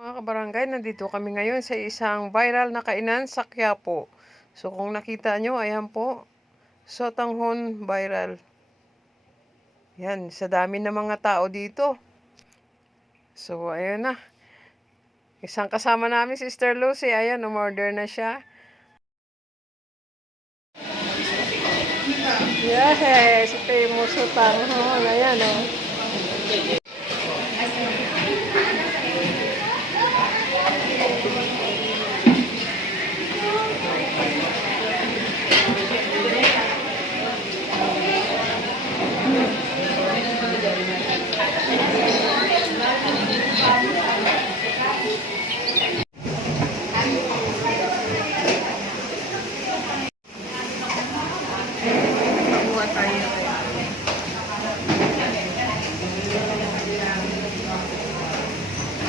Mga kabarangay, nandito kami ngayon sa isang viral na kainan sa Quiapo. So kung nakita nyo, ayan po, sotanghon viral. Yan, sa dami ng mga tao dito. So ayan na. Isang kasama namin, Sister Lucy, ayan, umorder na siya. Yes, famous sotanghon. Ayan o. Makuha tayo.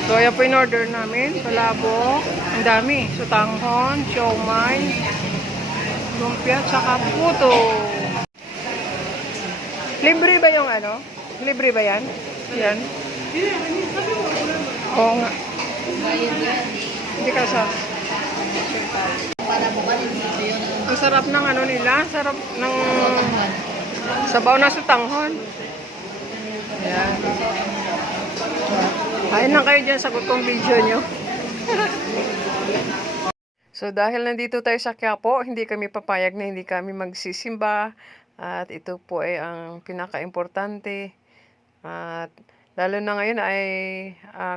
So, ayan po in order namin. Palabok. Ang dami. Sotanghon, siomai, lumpia, tsaka puto. Libre ba yung ano? Libre ba yan? Yan. Oo nga. Hindi ka sa... Ang sarap ng ano nila. Sarap ng... sabaw na sotanghon. Ayan. Kain lang kayo dyan sa gutong video nyo. So dahil nandito tayo sa Quiapo, hindi kami papayag na hindi kami magsisimba. At ito po ay ang pinaka-importante. At lalo na ngayon ay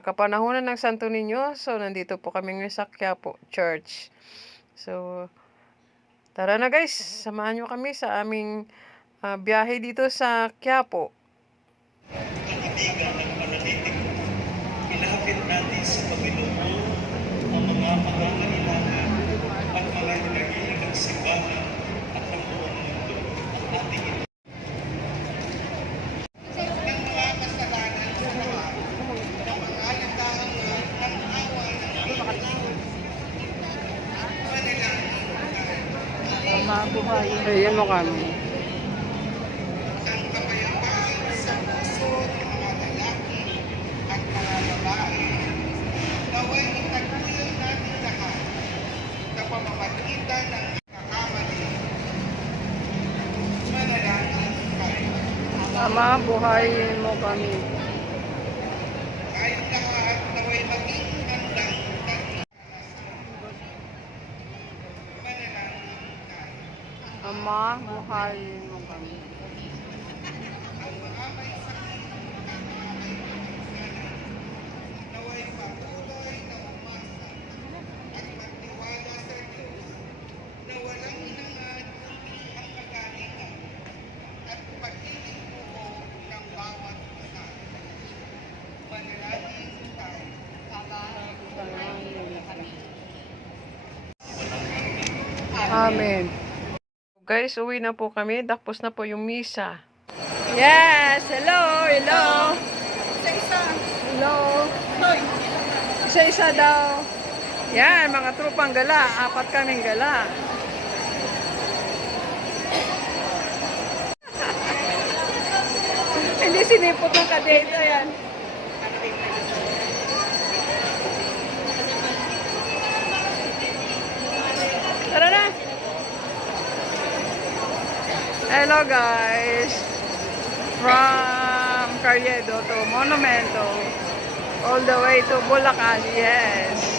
kapanahunan ng Santo Niño. So nandito po kami ngayon sa Quiapo Church. So tara na guys, samahan nyo kami sa aming biyahe dito sa Quiapo. Ilapit natin sa Panginoon ang mga pangangailangan at mga nilagay ng simbahan at ng buong mundo at ating ito. Ng mga kasalanan sa lahat, ng mga nagdahangan ng awa ng Panginoon, Mabuhay. Ayan mo kami. ang kapayapaan sa puso ng mga lalaki at mga babae, naway itaguyod natin lahat sa pamamagitan ng kakamali. Manalangin tayo. Ama, buhayin mo kami. Tayong lahat naway maging handang dahil. Manalangin tayo. Ama, buhayin mo kami. Ang mga may sakit at mga may pagkasalan, naway patuloy na umasa at magtiwala sa Diyos na walang hinangad kundi ang kagalingan at pag-ibig buo ng bawat isa. Manalangin tayo. Amen. Guys, uwi na po kami. Tapos na po yung misa. Yes! Hello! Hello! Isa-isa. Hello! Isa-isa daw. Yan, mga trupang gala. 4 kaming gala. Hindi sinipot ng kadeta yan. Tara na! Hello guys! From Carriedo to Monumento, all the way to Bulacan, yes!